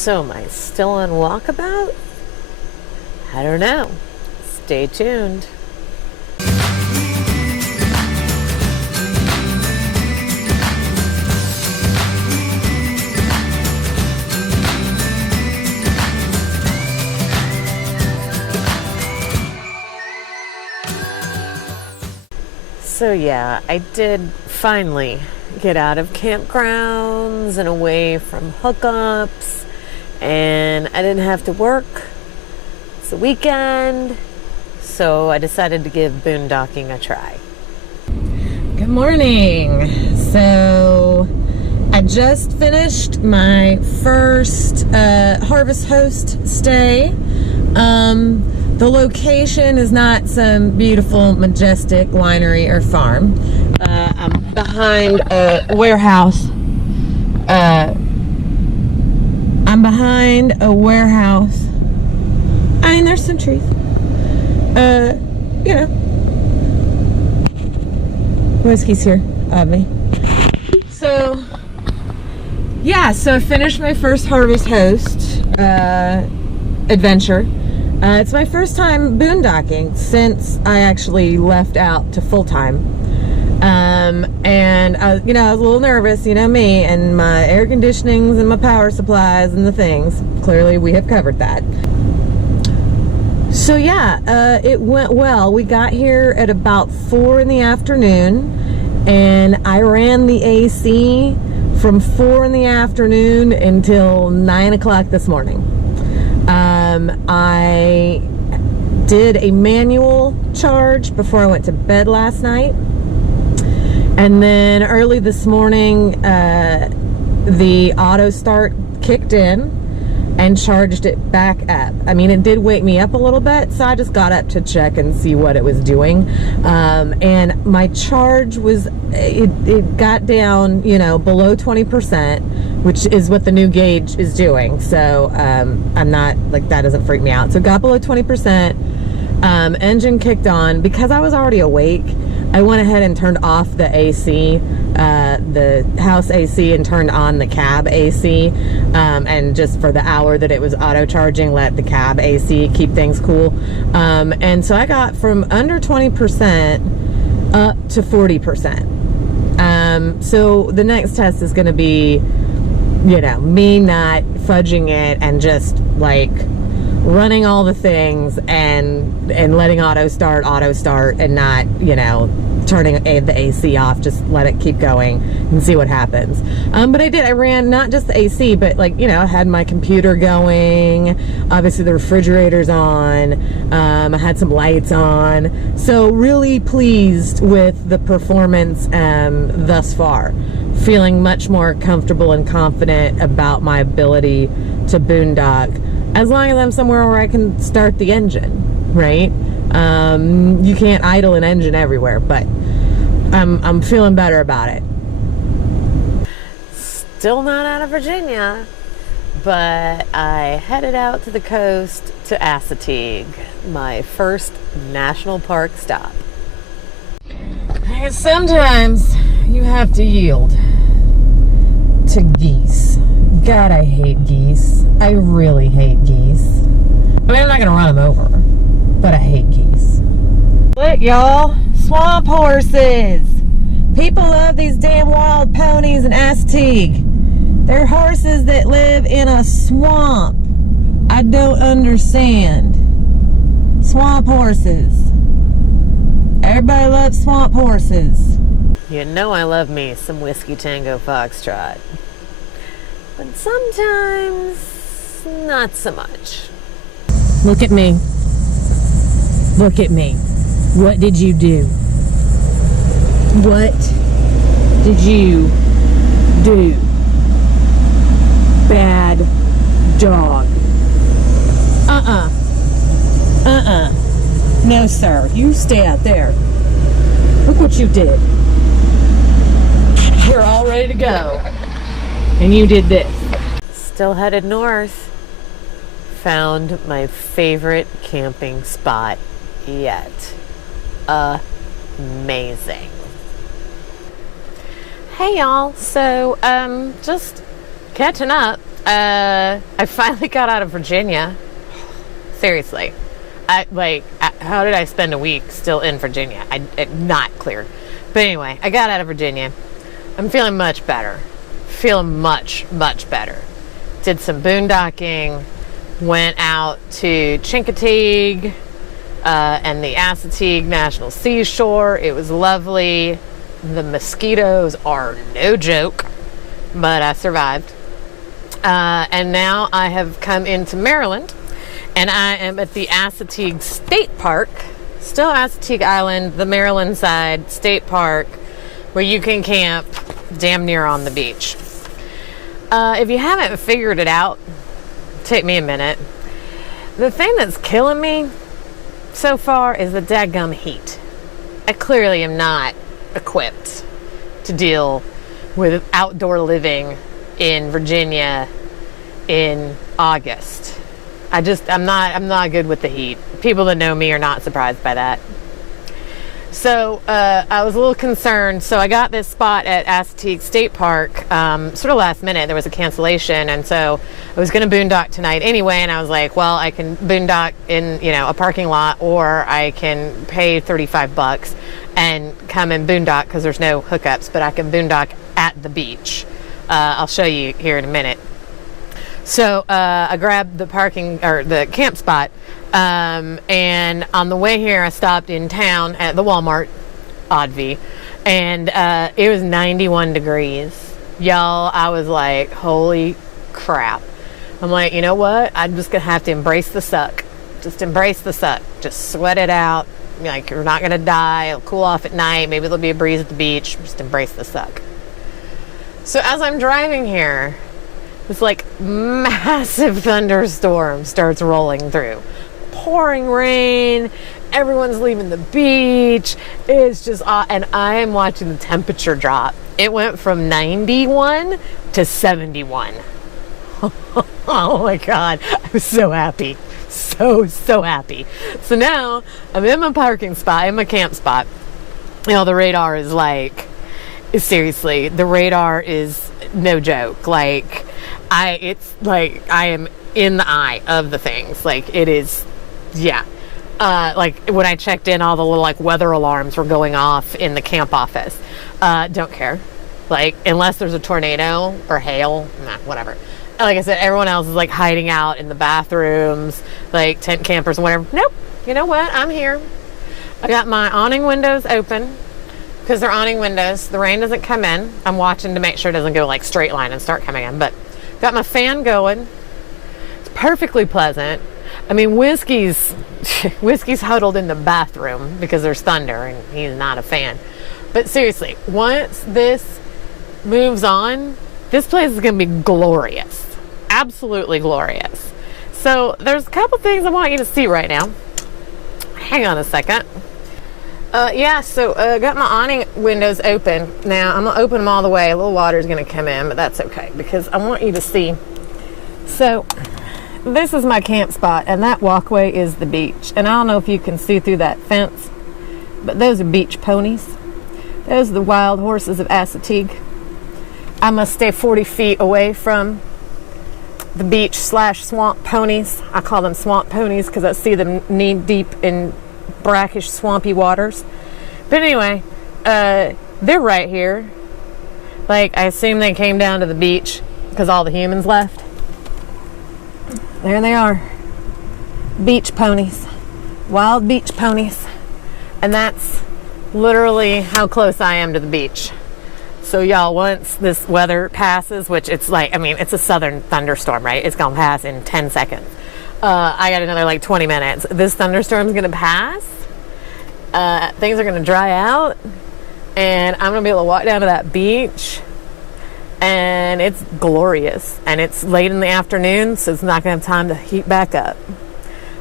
So am I still on Walkabout? I don't know. Stay tuned. So yeah, I did finally get out of campgrounds and away from hookups, and I didn't have to work. It's the weekend, so I decided to give boondocking a try. Good morning. So I just finished my first Harvest Host stay. The location is not some beautiful, majestic winery or farm. I'm behind a warehouse. I mean, there's some trees. You know. Whiskey's here, me. So, yeah, so I finished my first Harvest Host adventure. It's my first time boondocking since I actually left out to full-time. And I was a little nervous, you know me, and my air conditionings and my power supplies and the things. Clearly we have covered that. So yeah, it went well. We got here at about 4 in the afternoon, and I ran the AC from 4 in the afternoon until 9 o'clock this morning. I did a manual charge before I went to bed last night, and then early this morning the auto start kicked in and charged it back up. I mean, it did wake me up a little bit, so I just got up to check and see what it was doing. And my charge was, it got down, below 20%, which is what the new gauge is doing. So I'm not, that doesn't freak me out. So it got below 20%, engine kicked on. Because I was already awake, I went ahead and turned off the AC, the house AC, and turned on the cab AC, and just for the hour that it was auto charging, let the cab AC keep things cool. And so I got from under 20% up to 40%. So the next test is going to be, me not fudging it and just running all the things and letting auto start and not, turning the AC off. Just let it keep going and see what happens. But I ran not just the AC, but I had my computer going, obviously the refrigerator's on, I had some lights on, so really pleased with the performance thus far. Feeling much more comfortable and confident about my ability to boondock, as long as I'm somewhere where I can start the engine, right? You can't idle an engine everywhere, but I'm feeling better about it. Still not out of Virginia, but I headed out to the coast to Assateague, my first national park stop. Sometimes you have to yield to geese. God, I hate geese. I really hate geese. I mean, I'm not gonna run them over, but I hate geese. Look, y'all, swamp horses. People love these damn wild ponies in Assateague. They're horses that live in a swamp. I don't understand. Swamp horses. Everybody loves swamp horses. You know I love me some Whiskey Tango Foxtrot. But sometimes, not so much. Look at me. Look at me. What did you do? What did you do? Bad dog. No, sir. You stay out there. Look what you did. We're all ready to go. And you did this. Still headed north. Found my favorite camping spot yet. Amazing. Hey y'all, so just catching up. I finally got out of Virginia. Seriously. How did I spend a week still in Virginia? Not clear. But anyway, I got out of Virginia. I'm feeling much better. Feeling much, much better. Did some boondocking. Went out to Chincoteague and the Assateague National Seashore. It was lovely. The mosquitoes are no joke, but I survived. And now I have come into Maryland, and I am at the Assateague State Park, still Assateague Island, the Maryland side state park, where you can camp damn near on the beach. If you haven't figured it out, take me a minute. The thing that's killing me so far is the dadgum heat. I clearly am not equipped to deal with outdoor living in Virginia in August. I'm not good with the heat. People that know me are not surprised by that. So I was a little concerned. So I got this spot at Assateague State Park sort of last minute. There was a cancellation, and so I was going to boondock tonight anyway. And I was like, well, I can boondock in a parking lot, or I can pay $35 and come and boondock because there's no hookups, but I can boondock at the beach. I'll show you here in a minute. So I grabbed the the camp spot, and on the way here I stopped in town at the Walmart, Oddvie, and it was 91 degrees. Y'all, I was like, holy crap. I'm like, you know what? I'm just going to have to embrace the suck. Just embrace the suck. Just sweat it out. Like, you're not going to die. It'll cool off at night. Maybe there'll be a breeze at the beach. Just embrace the suck. So as I'm driving here, this like massive thunderstorm starts rolling through. Pouring rain. Everyone's leaving the beach. It's just, and I am watching the temperature drop. It went from 91 to 71. Oh my God. I was so happy. So happy. So now I'm in my parking spot, in my camp spot. The radar is like, seriously, the radar is no joke. Like, it's like I am in the eye of the things. Like, it is, yeah. Like when I checked in, all the little like weather alarms were going off in the camp office. Don't care. Like, unless there's a tornado or hail, nah, whatever. Like I said, everyone else is like hiding out in the bathrooms, like tent campers and whatever. Nope. You know what? I'm here. I got my awning windows open because they're awning windows. The rain doesn't come in. I'm watching to make sure it doesn't go like straight line and start coming in. But got my fan going. It's perfectly pleasant. I mean, Whiskey's huddled in the bathroom because there's thunder and he's not a fan. But seriously, once this moves on, this place is going to be glorious. Absolutely glorious. So there's a couple things I want you to see right now. Hang on a second. So got my awning windows open. Now I'm going to open them all the way. A little water is going to come in, but that's okay because I want you to see. So this is my camp spot, and that walkway is the beach. And I don't know if you can see through that fence, but those are beach ponies. Those are the wild horses of Assateague. I must stay 40 feet away from the beach / swamp ponies. I call them swamp ponies because I see them knee deep in brackish, swampy waters. But anyway, they're right here. Like, I assume they came down to the beach because all the humans left. There they are. Beach ponies. Wild beach ponies. And that's literally how close I am to the beach. So y'all, once this weather passes, which it's like, I mean, it's a southern thunderstorm, right? It's going to pass in 10 seconds. I got another like 20 minutes. This thunderstorm's going to pass. Things are going to dry out. And I'm going to be able to walk down to that beach. And it's glorious. And it's late in the afternoon, so it's not going to have time to heat back up.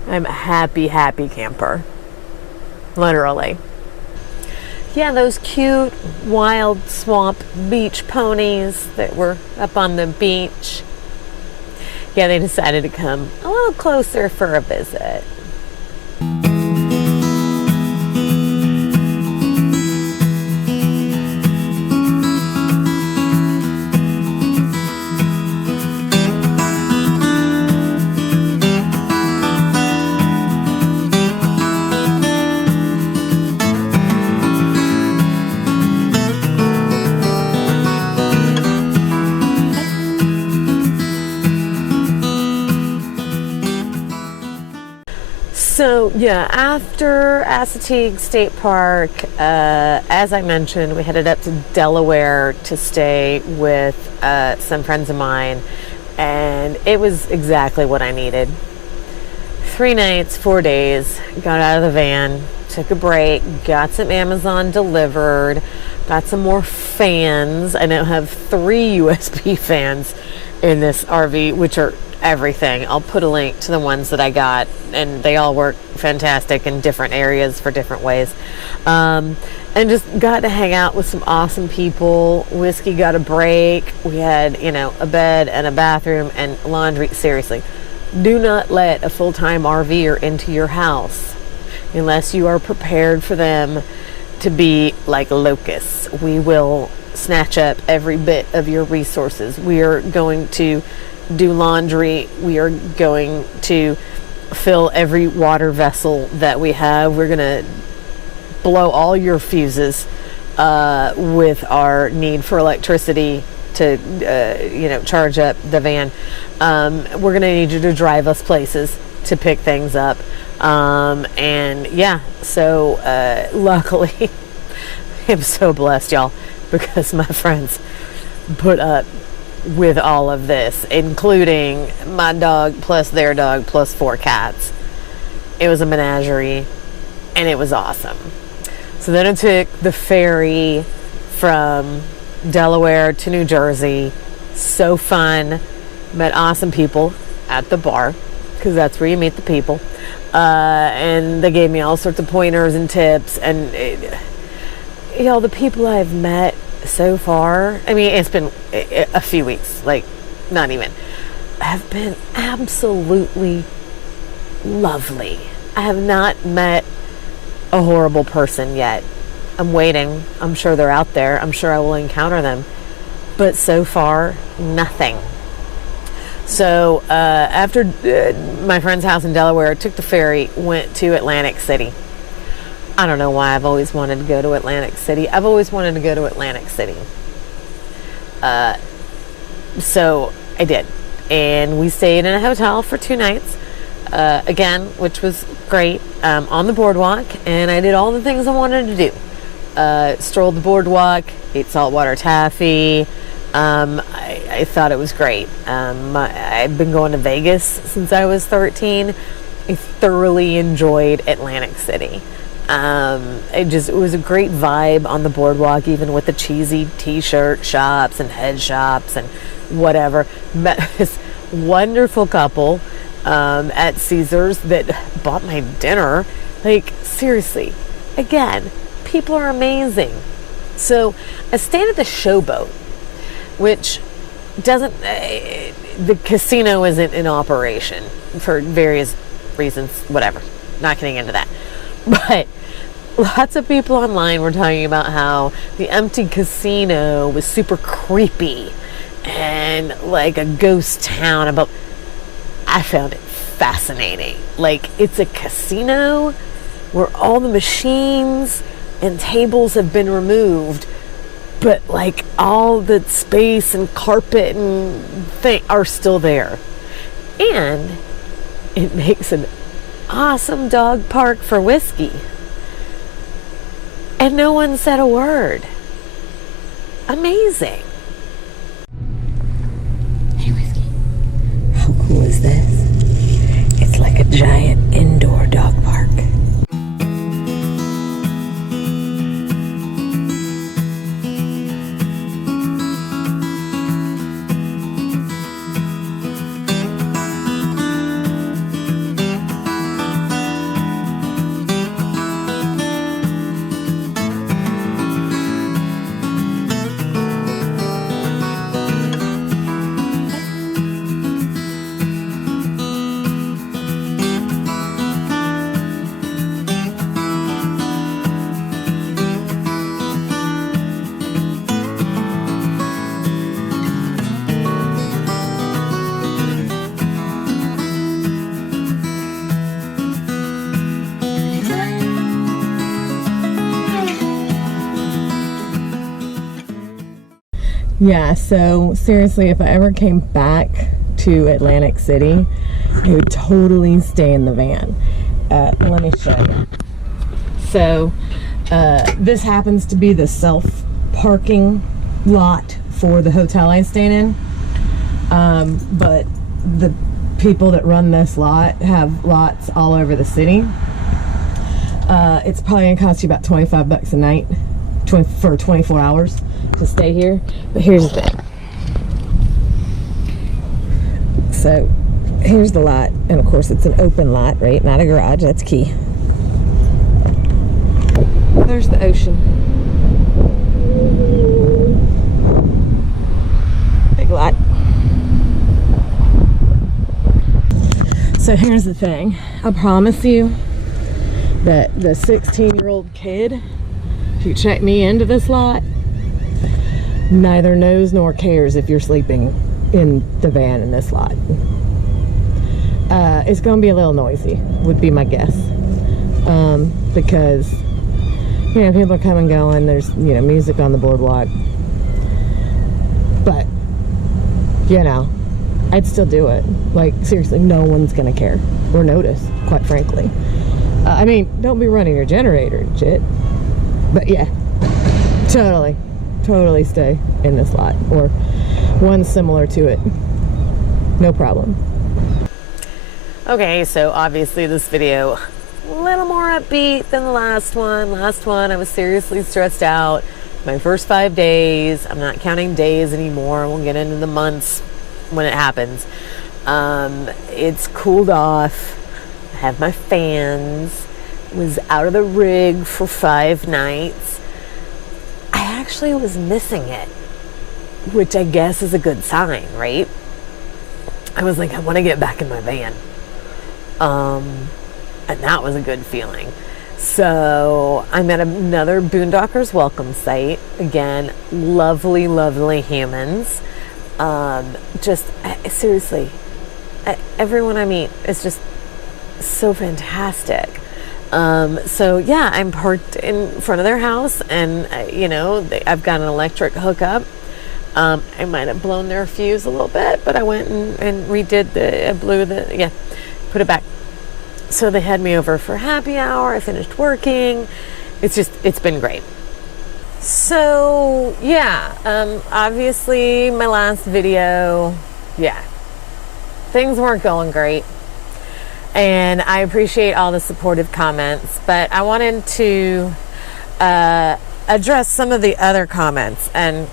I'm a happy, happy camper. Literally. Yeah, those cute, wild swamp beach ponies that were up on the beach. Yeah, they decided to come a little closer for a visit. So yeah, after Assateague State Park, as I mentioned, we headed up to Delaware to stay with some friends of mine, and it was exactly what I needed. 3 nights, 4 days, got out of the van, took a break, got some Amazon delivered, got some more fans. I now have 3 USB fans in this RV, which are everything. I'll put a link to the ones that I got, and they all work fantastic in different areas for different ways. And just got to hang out with some awesome people. Whiskey got a break. We had, a bed and a bathroom and laundry. Seriously, do not let a full-time RVer into your house unless you are prepared for them to be like locusts. We will snatch up every bit of your resources. We are going to do laundry. We are going to fill every water vessel that we have. We're going to blow all your fuses with our need for electricity to charge up the van. We're going to need you to drive us places to pick things up. So luckily I'm so blessed, y'all, because my friends put up with all of this, including my dog plus their dog plus 4 cats. It was a menagerie, and it was awesome. So then I took the ferry from Delaware to New Jersey. So fun. Met awesome people at the bar, because that's where you meet the people. And they gave me all sorts of pointers and tips. And the people I've met so far, I mean, it's been a few weeks, like not even, have been absolutely lovely. I have not met a horrible person yet. I'm waiting. I'm sure they're out there. I'm sure I will encounter them. But so far, nothing. So after my friend's house in Delaware, took the ferry, went to Atlantic City. I don't know why I've always wanted to go to Atlantic City. I've always wanted to go to Atlantic City. So I did. And we stayed in a hotel for 2 nights, again, which was great, on the boardwalk. And I did all the things I wanted to do. Strolled the boardwalk, ate saltwater taffy. I thought it was great. I've been going to Vegas since I was 13. I thoroughly enjoyed Atlantic City. It was a great vibe on the boardwalk, even with the cheesy t-shirt shops and head shops and whatever. Met this wonderful couple at Caesars that bought my dinner. Like, seriously, again, people are amazing. So I stayed at the Showboat, which doesn't, the casino isn't in operation for various reasons, whatever. Not getting into that. But lots of people online were talking about how the empty casino was super creepy and like a ghost town. I found it fascinating. Like, it's a casino where all the machines and tables have been removed, but like all the space and carpet and thing are still there. And it makes an awesome dog park for Whiskey. And no one said a word. Amazing. Hey, Whiskey. How cool is this? It's like a giant indoor dog park. Yeah, so seriously, if I ever came back to Atlantic City, I would totally stay in the van. Let me show you. So this happens to be the self-parking lot for the hotel I stayed in. But the people that run this lot have lots all over the city. It's probably gonna cost you about $25 a night for 24 hours to stay here. But here's the thing. So here's the lot, and of course it's an open lot, right? Not a garage. That's key. There's the ocean. Big lot. So here's the thing. I promise you that the 16-year-old kid who checked me into this lot neither knows nor cares if you're sleeping in the van in this lot. It's going to be a little noisy, would be my guess. Because, you know, people are coming and going. There's, you know, music on the boardwalk. But, you know, I'd still do it. Like, seriously, no one's going to care or notice, quite frankly. I mean, don't be running your generator and shit. But yeah, totally stay in this lot or one similar to it. No problem. Okay, so obviously this video a little more upbeat than the last one. Last one, I was seriously stressed out. My first 5 days, I'm not counting days anymore. We'll get into the months when it happens. It's cooled off. I have my fans. Was out of the rig for 5 nights. I actually was missing it, which I guess is a good sign, right? I was like, I want to get back in my van. And that was a good feeling. So I'm at another Boondockers welcome site. Again, lovely, lovely humans. Seriously, everyone I meet is just so fantastic. So yeah, I'm parked in front of their house, and I've got an electric hookup. I might have blown their fuse a little bit, but I went and put it back. So they had me over for happy hour. I finished working. It's been great. So yeah, obviously my last video, things weren't going great. And I appreciate all the supportive comments, but I wanted to address some of the other comments. And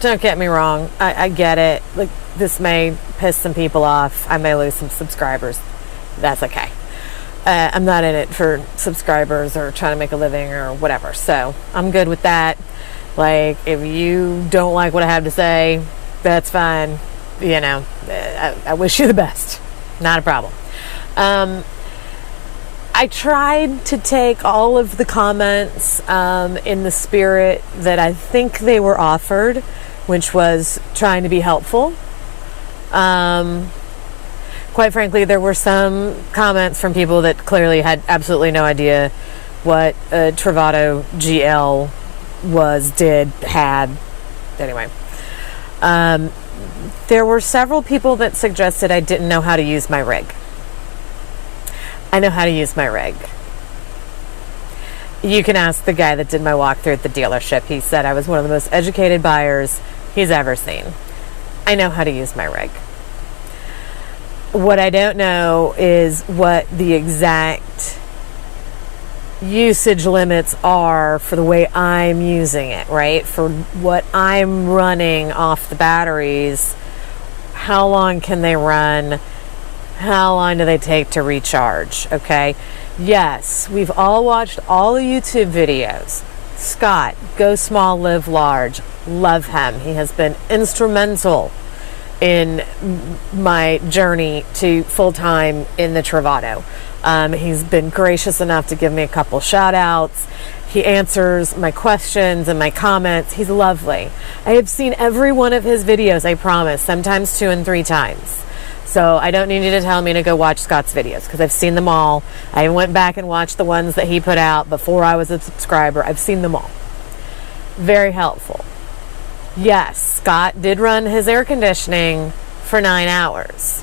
don't get me wrong, I get it. Like, this may piss some people off. I may lose some subscribers. That's okay. I'm not in it for subscribers or trying to make a living or whatever. So I'm good with that. Like, if you don't like what I have to say, that's fine. You know, I wish you the best. Not a problem. I tried to take all of the comments in the spirit that I think they were offered, which was trying to be helpful. Quite frankly, there were some comments from people that clearly had absolutely no idea what a Travato GL had. Anyway. There were several people that suggested I didn't know how to use my rig. I know how to use my rig. You can ask the guy that did my walkthrough at the dealership. He said I was one of the most educated buyers he's ever seen. I know how to use my rig. What I don't know is what the exact usage limits are for the way I'm using it, right? For what I'm running off the batteries. How long can they run? How long do they take to recharge? Okay. Yes, we've all watched all the YouTube videos. Scott, go small, live large. Love him. He has been instrumental in my journey to full-time in the Travato. He's been gracious enough to give me a couple shout outs. He answers my questions and my comments. He's lovely. I have seen every one of his videos, I promise, sometimes 2 and 3 times. So I don't need you to tell me to go watch Scott's videos, because I've seen them all. I went back and watched the ones that he put out before I was a subscriber. I've seen them all. Very helpful. Yes, Scott did run his air conditioning for 9 hours.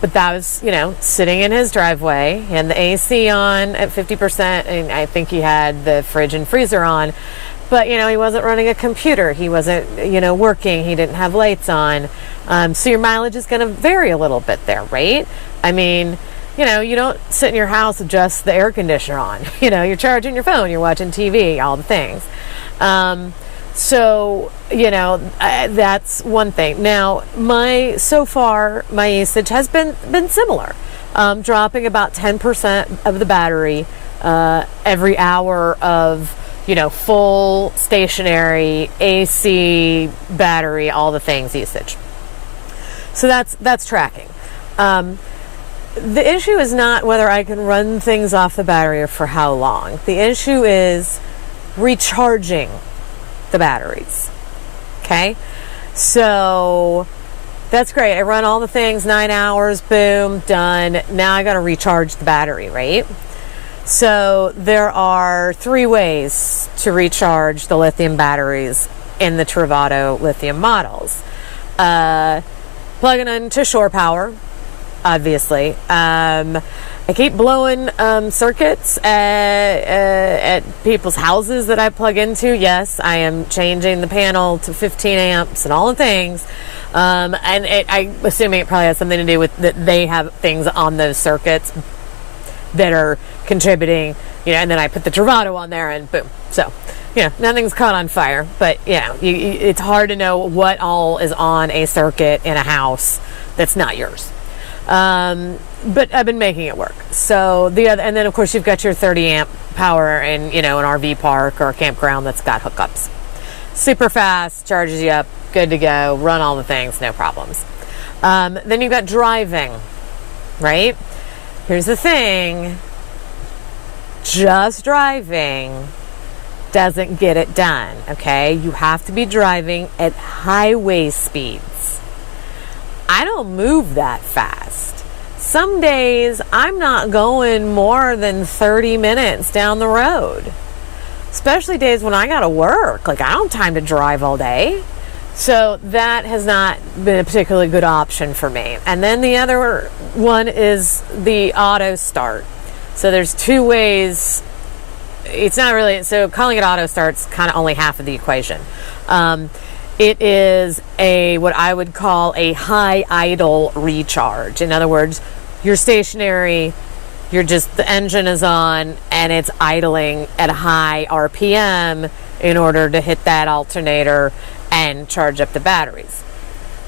But that was, sitting in his driveway and the AC on at 50%. And I think he had the fridge and freezer on. But, he wasn't running a computer. He wasn't, working. He didn't have lights on. So your mileage is going to vary a little bit there, right? I mean, you don't sit in your house with just the air conditioner on. You're charging your phone, you're watching TV, all the things. So, that's one thing. Now, so far, my usage has been similar. Dropping about 10% of the battery every hour of, full stationary AC battery, all the things usage. So that's tracking. The issue is not whether I can run things off the battery or for how long. The issue is recharging the batteries. Okay? So that's great. I run all the things, 9 hours, boom, done. Now I got to recharge the battery, right? So there are 3 ways to recharge the lithium batteries in the Travato lithium models. Plugging into shore power, obviously. I keep blowing circuits at people's houses that I plug into. Yes, I am changing the panel to 15 amps and all the things. And I'm assuming it probably has something to do with that they have things on those circuits that are contributing, and then I put the Travato on there and boom. So, nothing's caught on fire. But, it's hard to know what all is on a circuit in a house that's not yours. But I've been making it work. So and then of course you've got your 30 amp power in, an RV park or a campground that's got hookups. Super fast, charges you up, good to go, run all the things, no problems. Then you've got driving, right? Here's the thing. Just driving doesn't get it done, okay? You have to be driving at highway speeds. I don't move that fast. Some days I'm not going more than 30 minutes down the road. Especially days when I gotta work. Like, I don't have time to drive all day. So that has not been a particularly good option for me. And then the other one is the auto start. So there's 2 ways. It's not really, so calling it auto start's kind of only half of the equation. It is what I would call a high idle recharge. In other words, you're stationary, the engine is on and it's idling at a high RPM in order to hit that alternator and charge up the batteries.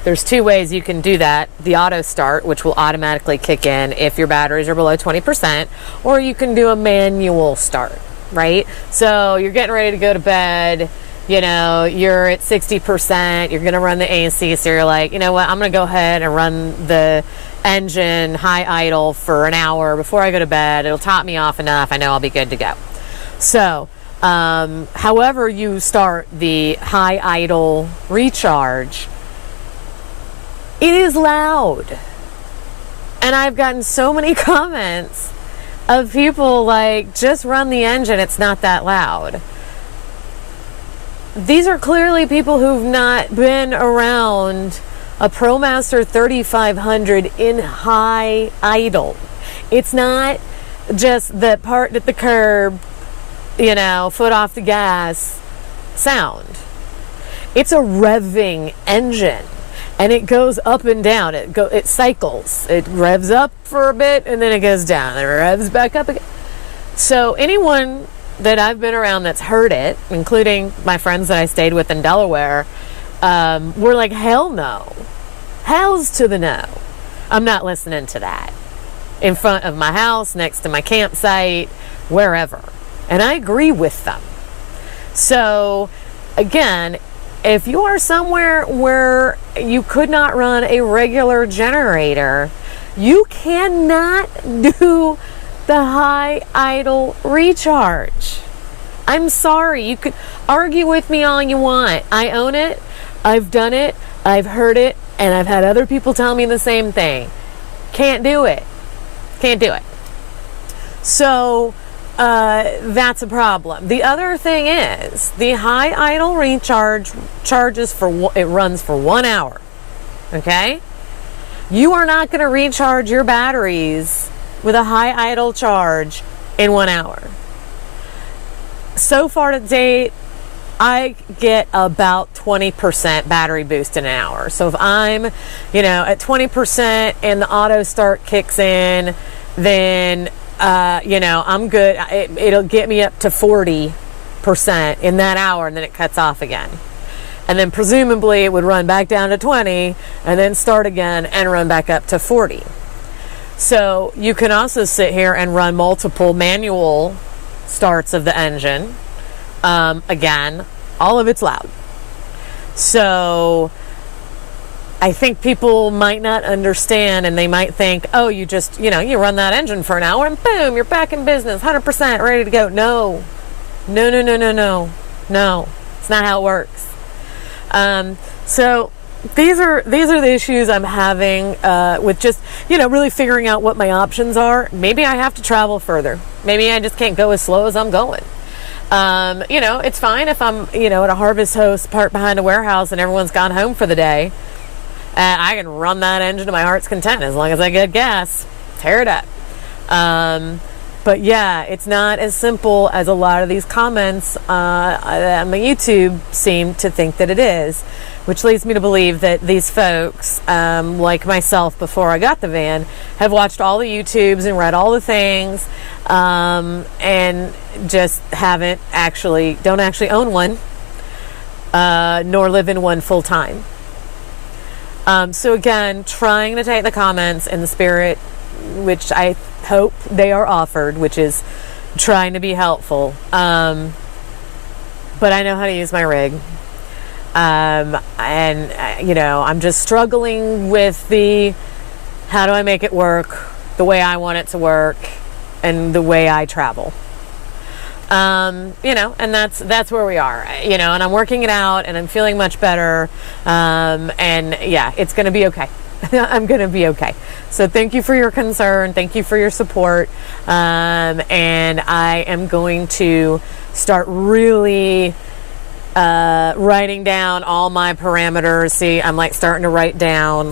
There's 2 ways you can do that. The auto start, which will automatically kick in if your batteries are below 20%, or you can do a manual start, right? So you're getting ready to go to bed, you're at 60%, you're going to run the AC, so you're like, you know what, I'm going to go ahead and run the engine high idle for an hour before I go to bed. It'll top me off enough. I know I'll be good to go. So, however you start the high idle recharge, it is loud. And I've gotten so many comments of people like, just run the engine, it's not that loud. These are clearly people who've not been around a ProMaster 3500 in high idle. It's not just the part at the curb, foot off the gas sound. It's a revving engine, and it goes up and down. It cycles. It revs up for a bit, and then it goes down. It revs back up again. So anyone that I've been around that's heard it, including my friends that I stayed with in Delaware, were like, hell no. Hell's to the no. I'm not listening to that. In front of my house, next to my campsite, wherever. And I agree with them. So, again, if you are somewhere where you could not run a regular generator, you cannot do the high idle recharge. I'm sorry. You could argue with me all you want. I own it. I've done it. I've heard it. And I've had other people tell me the same thing. Can't do it. Can't do it. So that's a problem. The other thing is the high idle recharge runs for 1 hour. Okay? You are not going to recharge your batteries with a high idle charge in 1 hour. So far to date, I get about 20% battery boost in an hour. So if I'm, at 20% and the auto start kicks in, then, I'm good. It'll get me up to 40% in that hour, and then it cuts off again. And then presumably it would run back down to 20 and then start again and run back up to 40. So you can also sit here and run multiple manual starts of the engine. Again, all of it's loud. So I think people might not understand, and they might think, oh, you just, you run that engine for an hour and boom, you're back in business, 100% ready to go. No. It's not how it works. So these are the issues I'm having with just, really figuring out what my options are. Maybe I have to travel further. Maybe I just can't go as slow as I'm going. It's fine if I'm, at a harvest host parked behind a warehouse and everyone's gone home for the day. I can run that engine to my heart's content as long as I get gas, tear it up. But yeah, it's not as simple as a lot of these comments on my YouTube seem to think that it is, which leads me to believe that these folks, like myself before I got the van, have watched all the YouTubes and read all the things, and just don't actually own one, nor live in one full time. So again, trying to take the comments in the spirit which I hope they are offered, which is trying to be helpful. But I know how to use my rig. And I'm just struggling with how do I make it work the way I want it to work and the way I travel. And that's where we are, and I'm working it out and I'm feeling much better. And yeah, it's going to be okay. I'm going to be okay. So thank you for your concern. Thank you for your support. And I am going to start really writing down all my parameters. See, I'm starting to write down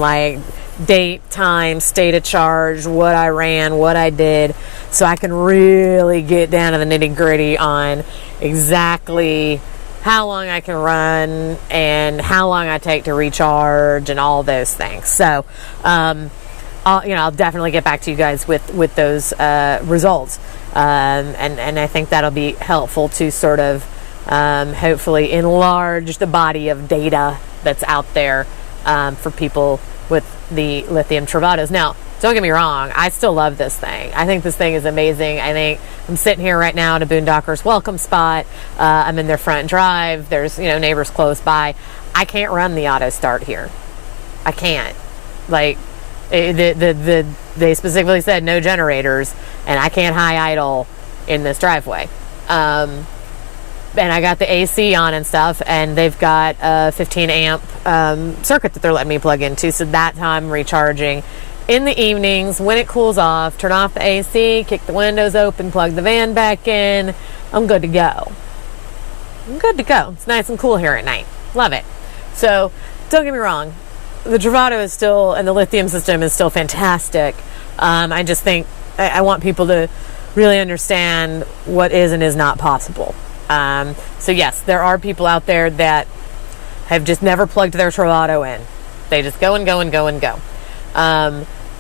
date, time, state of charge, what I ran, what I did, so I can really get down to the nitty gritty on exactly how long I can run and how long I take to recharge and all those things. So, I'll definitely get back to you guys with those results. And I think that'll be helpful to sort of hopefully enlarge the body of data that's out there for people with the lithium Travados. Now, don't get me wrong, I still love this thing. I think this thing is amazing. I think I'm sitting here right now at a Boondockers welcome spot. I'm in their front drive. There's, neighbors close by. I can't run the auto start here. I can't. They specifically said no generators, and I can't high idle in this driveway. And I got the AC on and stuff, and they've got a 15 amp circuit that they're letting me plug into, so that time I'm recharging in the evenings when it cools off. Turn off the AC, kick the windows open, plug the van back in. I'm good to go. It's nice and cool here at night. Love it. So don't get me wrong, the Travado is still, and the lithium system is still fantastic. I just think I want people to really understand what is and is not possible. So yes, there are people out there that have just never plugged their Travado in. They just go and go and go and go.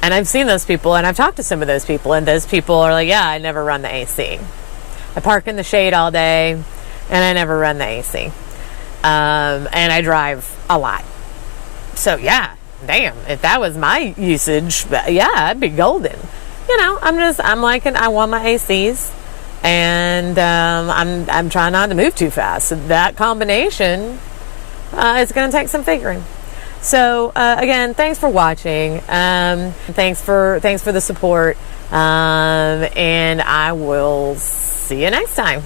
And I've seen those people, and I've talked to some of those people, and those people are like, yeah, I never run the AC. I park in the shade all day, and I never run the AC. And I drive a lot. So yeah, damn, if that was my usage, yeah, I'd be golden. I want my ACs, and I'm trying not to move too fast. So that combination is going to take some figuring. So again, thanks for watching. Thanks for the support, and I will see you next time.